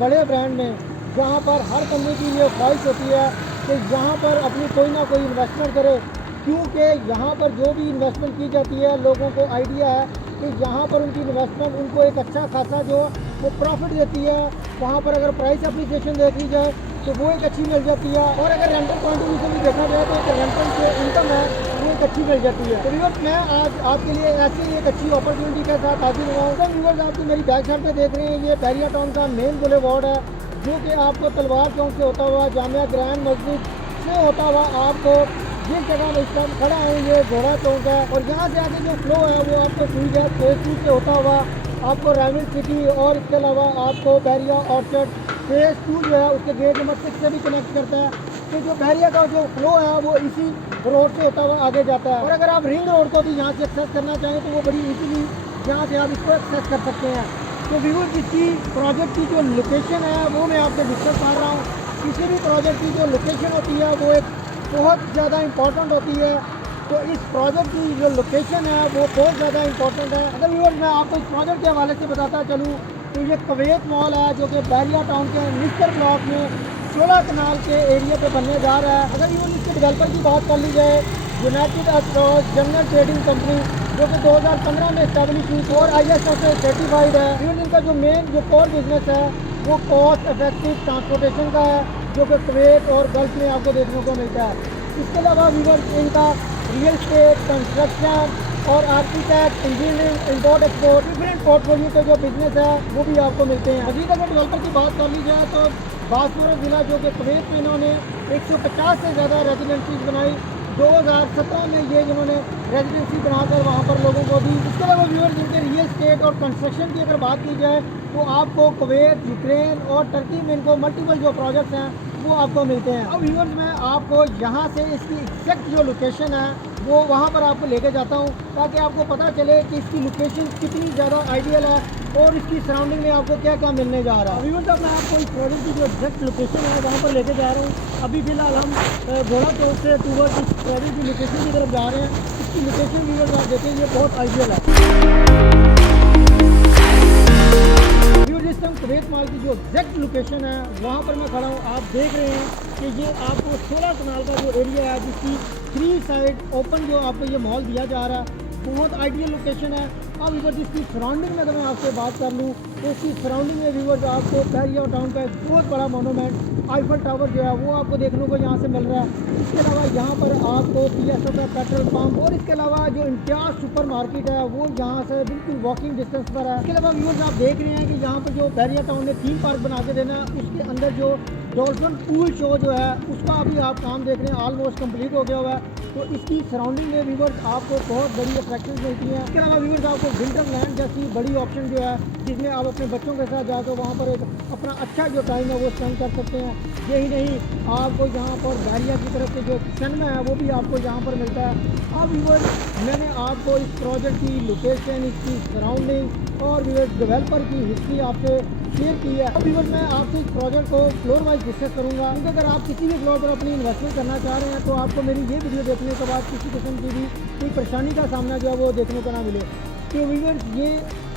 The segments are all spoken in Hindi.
बड़े ब्रांड में, जहाँ पर हर बंदे की ये ख्वाहिश होती है कि यहाँ पर अपनी कोई ना कोई इन्वेस्टमेंट करे, क्योंकि यहाँ पर जो भी इन्वेस्टमेंट की जाती है लोगों को आइडिया है कि यहाँ पर उनकी इन्वेस्टमेंट उनको एक अच्छा खासा जो वो प्रॉफिट देती है। वहाँ पर अगर प्राइस अप्रिसिएशन देखी जाए तो वो एक अच्छी मिल जाती है, और अगर रेंटल पॉइंट ऑफ व्यू से भी देखा जाए तो एक रेंटल जो इनकम है वो एक अच्छी मिल जाती है। तो व्यूअर्स, मैं आज आपके लिए ऐसी एक अच्छी अपॉर्चुनिटी के साथ हाजिर हुआ हूँ। तो व्यूअर्स, आपकी मेरी बैक साइड पे देख रहे हैं, ये बहरिया टाउन का मेन बुलेवार्ड है, जो कि आपको तलवार चौक से होता हुआ जामिया ग्रैंड मस्जिद से होता हुआ आपको जिस जगह में इस टाइम खड़ा है ये घोड़ा चौक है, और यहाँ से आगे जो फ्लो है वो आपको सुई गैस फेज 2 से होता हुआ आपको राइवल सिटी और इसके अलावा आपको बहरिया ऑर्चर्ड फेज 2 जो है उसके गेट नंबर 6 से भी कनेक्ट करता है। तो जो बहरिया का जो फ्लो है वो इसी रोड से होता हुआ आगे जाता है, और अगर आप रिंग रोड को भी यहाँ से एक्सेस करना चाहें तो वो बड़ी ईजीली यहाँ से आप इसको एक्सेस कर सकते हैं। तो व्यूअर्स, इसकी प्रोजेक्ट की जो लोकेशन है वो मैं आपसे डिस्कस कर रहा हूँ। किसी भी प्रोजेक्ट की जो लोकेशन होती है वो एक बहुत ज़्यादा इम्पॉर्टेंट होती है, तो इस प्रोजेक्ट की जो लोकेशन है वो बहुत ज़्यादा इम्पॉर्टेंट है। अगर व्यूअर्स, मैं आपको इस प्रोजेक्ट के हवाले से बताता चलूँ तो ये कुवैत मॉल है, जो कि बहरिया टाउन के निस्तर ब्लॉक में 16 कनाल के एरिया पे बनने जा रहा है। अगर व्यूअर्स, इसके डेवलपर की बात कर ली जाए, United across general trading company, जो कि 2015 में इस्टेब्लिश हुई और ISO से सर्टिफाइड है। व्यूअर्स, इनका जो मेन जो कोर बिजनेस है वो कॉस्ट इफेक्टिव ट्रांसपोर्टेशन का है, जो कि कुवैत और गल्फ में आपको देखने को मिलता है। इसके अलावा व्यूअर्स, इनका रियल एस्टेट, कंस्ट्रक्शन और architect, engineering, import export, different portfolio के जो बिजनेस है वो भी आपको मिलते हैं। मजीद अगर डेवलपर की बात कर ली जाए तो बासपुर ज़िला, जो कि कुवैत में इन्होंने 150 से ज़्यादा रेजिडेंसीज बनाई। 2017 में ये जिन्होंने रेजिडेंसी बनाकर वहाँ पर लोगों को दी। इसके अलावा व्यूअर्स, जिनके रियल एस्टेट और कंस्ट्रक्शन की अगर बात की जाए तो आपको कुवैत, यूक्रेन और टर्की में इनको मल्टीपल जो प्रोजेक्ट्स हैं वो आपको मिलते हैं। अब व्यूअर्स, मैं आपको यहाँ से इसकी एग्जैक्ट जो लोकेशन है वो वहाँ पर आपको लेके जाता हूँ, ताकि आपको पता चले कि इसकी लोकेशन कितनी ज़्यादा आइडियल है और इसकी सराउंडिंग में आपको क्या क्या मिलने जा रहा है। व्यूअर्स, अब मैं आपको इस प्रोजेक्ट की जो एग्जैक्ट लोकेशन है वहाँ पर लेके जा रहा हूँ। अभी फ़िलहाल हम घोड़ा चौक से टूवर्ड इस प्रोजेक्ट की लोकेशन की तरफ जा रहे हैं। इसकी लोकेशन व्यूअर्स आप देखें, ये बहुत आइडियल है। जिस टाइम कुवैत मॉल की जो एग्जैक्ट लोकेशन है वहाँ पर मैं खड़ा हूँ, आप देख रहे हैं कि ये आपको 16 कनाल का जो एरिया है, जिसकी 3 साइड ओपन जो आपको ये मॉल दिया जा रहा है, बहुत आइडियल लोकेशन है। अब व्यूअर्स, इसकी सराउंडिंग में अगर मैं आपसे बात कर लूँ तो इसकी सराउंडिंग में व्यूअर्स आपको बहरिया टाउन का एक बहुत बड़ा मोनूमेंट आईफल टावर जो है वो आपको देखने को यहाँ से मिल रहा है। इसके अलावा यहाँ पर आपको PSO का पेट्रोल पंप और इसके अलावा जो इम्तियाज़ सुपर मार्केट है वो यहाँ से बिल्कुल वॉकिंग डिस्टेंस पर है। इसके अलावा व्यूअर्स, आप देख रहे हैं कि यहाँ पर जो बहरिया टाउन ने थीम पार्क बना के देना, उसके अंदर जो डॉल्फिन पूल शो जो है उसका अभी आप काम देख रहे हैं, ऑलमोस्ट कंप्लीट हो गया हुआ है। तो इसकी सराउंडिंग में व्यूअर्स आपको बहुत बड़ी अट्रैक्शन मिलती हैं। इसके अलावा व्यूअर्स, आपको विंटरलैंड जैसी बड़ी ऑप्शन जो है, जिसमें आप अपने बच्चों के साथ जाकर वहाँ पर एक अपना अच्छा जो टाइम है वो स्पेंड कर सकते हैं। यही नहीं, आपको यहाँ पर बहरिया की तरफ से जो सिनेमा है वो भी आपको यहाँ पर मिलता है। अब व्यूअर्स, मैंने आपको इस प्रोजेक्ट की लोकेशन, इसकी सराउंडिंग और व्यूअर्स डेवलपर की हिस्ट्री आपसे शेयर की है। अब व्यूअर्स, मैं आपसे इस प्रोजेक्ट को फ्लोर वाइज डिस्कस करूँगा, क्योंकि अगर आप किसी भी फ्लोर पर अपनी इन्वेस्टमेंट करना चाह रहे हैं तो आपको मेरी ये वीडियो देखने के बाद किसी किस्म की भी कोई परेशानी का सामना जो है वो देखने को ना मिले। तो व्यूअर्स, ये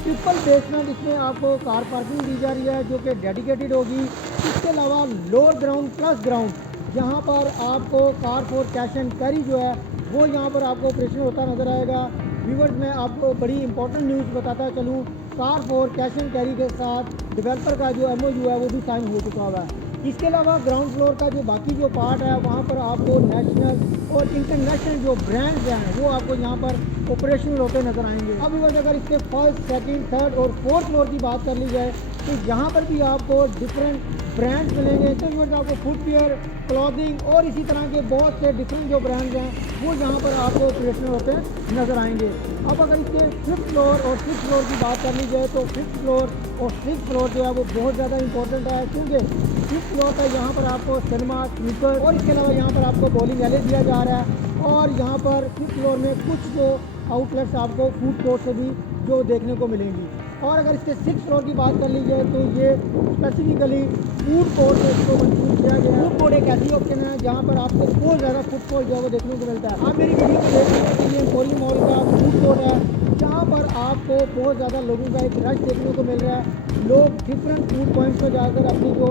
ट्रिपल बेसमेंट, इसमें आपको कार पार्किंग दी जा रही है जो कि डेडिकेटेड होगी। इसके अलावा लोअर ग्राउंड प्लस ग्राउंड, जहाँ पर आपको car for cash and carry जो है वो यहाँ पर आपको ऑपरेशन होता नज़र आएगा। व्यूअर्स, मैं आपको बड़ी इंपॉर्टेंट न्यूज़ बताता चलूँ, car for cash and carry के साथ डेवलपर का जो MOU है वो भी साइन हो चुका हुआ है। इसके अलावा ग्राउंड फ्लोर का जो बाकी जो पार्ट है वहाँ पर आपको नेशनल और इंटरनेशनल जो ब्रांड्स हैं वो आपको यहाँ पर ऑपरेशनल होते नजर आएंगे। अब व्यूअर्स, अगर इसके फर्स्ट, सेकंड, थर्ड और फोर्थ फ्लोर की बात कर ली जाए तो यहाँ पर भी आपको डिफरेंट ब्रांड्स मिलेंगे। तो व्यूअर्स, आपको फुटवेयर, क्लॉथिंग और इसी तरह के बहुत से डिफरेंट जो ब्रांड्स हैं वो यहाँ पर आपको ऑपरेशनल होते नज़र आएंगे। अब अगर इसके 5th फ्लोर और 6th फ्लोर की बात कर ली जाए तो 5th फ्लोर और 6th फ्लोर जो है वो बहुत ज़्यादा इंपॉर्टेंट है, क्योंकि 5th फ्लोर पर यहाँ पर आपको सिनेमा, स्नूकर और इसके अलावा यहाँ पर आपको बॉलिंग एले दिया जा रहा है, और यहाँ पर 5th फ्लोर में कुछ जो आउटलेट्स आपको फूड कोर्ट से भी जो देखने को मिलेंगी। और अगर इसके 6th फ्लोर की बात कर ली जाए तो ये स्पेसिफिकली फूड कोर्ट से इसको मंजूर किया गया है। फूड कोर्ट एक ऐसी ऑप्शन है जहाँ पर आपको बहुत ज़्यादा फूड कोर्ट जो है वो देखने को मिलता है। आप मेरी वीडियो में देख रहे हैं कि ये एम्पोरियम मॉल का फूड कोर्ट है, जहाँ पर आपको बहुत ज़्यादा लोगों का एक रश देखने को मिल रहा है। लोग डिफरेंट फूड पॉइंट्स पर जाकर अपनी जो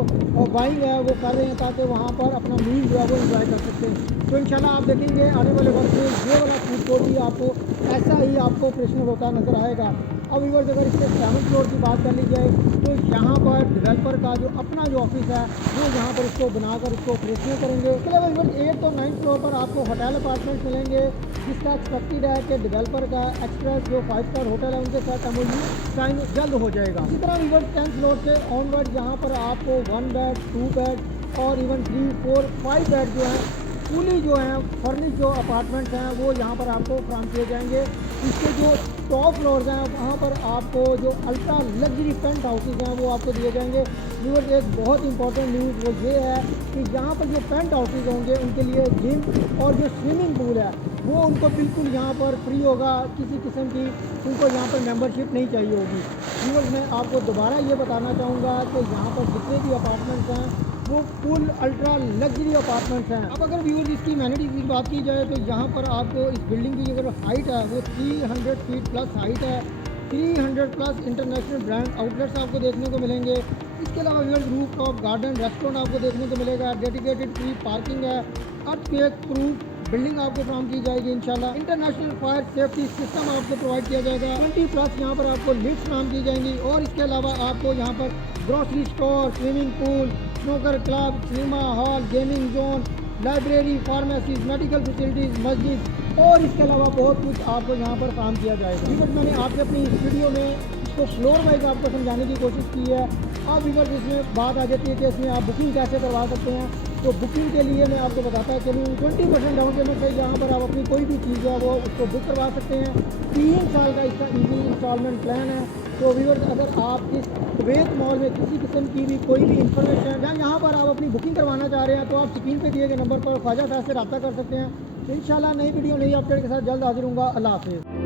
बाइंग है वो कर रहे हैं, ताकि वहाँ पर अपना मील जो है वो इंजॉय कर सकते हैं। तो इंशाल्लाह आप देखेंगे आने वाले वक्त में ये वाला फूड कोर्ट भी आपको ऐसा ही आपको ऑपरेशनल होता नज़र आएगा। अब व्यूअर्स अगर इसके 7th फ्लोर की बात कर ली जाए तो यहाँ पर डेवलपर का जो अपना जो ऑफिस है वो यहाँ पर इसको बनाकर इसको ऑपरेशनल करेंगे। उसके अलावा व्यूअर्स 8th और 9th फ्लोर पर आपको होटल अपार्टमेंट मिलेंगे, जिसका एक्सपेक्टेड है कि डेवलपर का एक्सप्रेस जो 5 स्टार होटल है उनके साथ MOU साइन जल्द हो जाएगा। इसी तरह व्यूअर्स 10th फ्लोर से ऑनवर्ड यहाँ पर आपको 1 बेड 2 बेड और इवन 3 4 5 बेड जो है फुली जो है फर्निश जो अपार्टमेंट्स हैं वो यहाँ पर आपको फ्राहम किए जाएंगे। इसके जो टॉप फ्लोर्स हैं वहाँ पर आपको जो अल्ट्रा लग्जरी पेंट हाउसेज हैं वो आपको दिए जाएंगे। व्यूअर्स एक बहुत इंपॉर्टेंट न्यूज़ वो ये है कि यहाँ पर जो पेंट हाउसेज होंगे उनके लिए जिम और जो स्विमिंग पूल है वो उनको बिल्कुल यहाँ पर फ्री होगा, किसी किस्म की उनको यहाँ पर मेंबरशिप नहीं चाहिए होगी। व्यूअर्स मैं आपको दोबारा ये बताना चाहूँगा कि यहाँ पर जितने भी अपार्टमेंट्स हैं वो फुल अल्ट्रा लग्जरी अपार्टमेंट्स हैं। अब अगर व्यूअर्स इसकी एमेनिटीज़ की बात की जाए तो यहाँ पर आपको इस बिल्डिंग की अगर हाइट है वो 300 फीट प्लस हाइट है। 300 प्लस इंटरनेशनल ब्रांड आउटलेट्स आपको देखने को मिलेंगे। इसके अलावा viewers roof top garden restaurant आपको देखने को मिलेगा। डेडिकेटेड फ्री पार्किंग है। अर्थक्वेक प्रूफ बिल्डिंग आपको फ्राहम की जाएगी इंशाल्लाह। इंटरनेशनल फायर सेफ्टी सिस्टम आपको प्रोवाइड किया जाएगा। 20 प्लस यहाँ पर आपको लिफ्ट फ्राहम की जाएंगी और इसके अलावा आपको यहाँ पर grocery store, swimming pool, snooker club, cinema hall, gaming zone, library, pharmacies, medical facilities, मस्जिद और इसके अलावा बहुत कुछ आपको यहाँ पर काम किया जाएगा। इवन मैंने आपसे अपनी इस वीडियो में इसको फ्लोर वाइज आपको समझाने की कोशिश की है। अब इवन इसमें बात आ जाती है कि इसमें आप बुकिंग कैसे करवा सकते हैं। तो बुकिंग के लिए मैं आपको बताता चलूँ 20% डाउन पेमेंट से यहाँ पर आप अपनी कोई भी चीज़ है वो उसको बुक करवा सकते हैं। 3 साल का इसका ईजी इंस्टॉलमेंट प्लान है। तो व्यूअर्स अगर आप इस कुवैत मॉल में किसी किस्म की भी कोई भी इंफॉर्मेशन या यहाँ पर आप अपनी बुकिंग करवाना चाह रहे हैं तो आप स्क्रीन पे दिए गए नंबर पर ख्वाजा साहब से रब्ता कर सकते हैं। इंशाल्लाह नई वीडियो नई अपडेट के साथ जल्द हाजिर हूँगा। अल्लाह हाफिज़।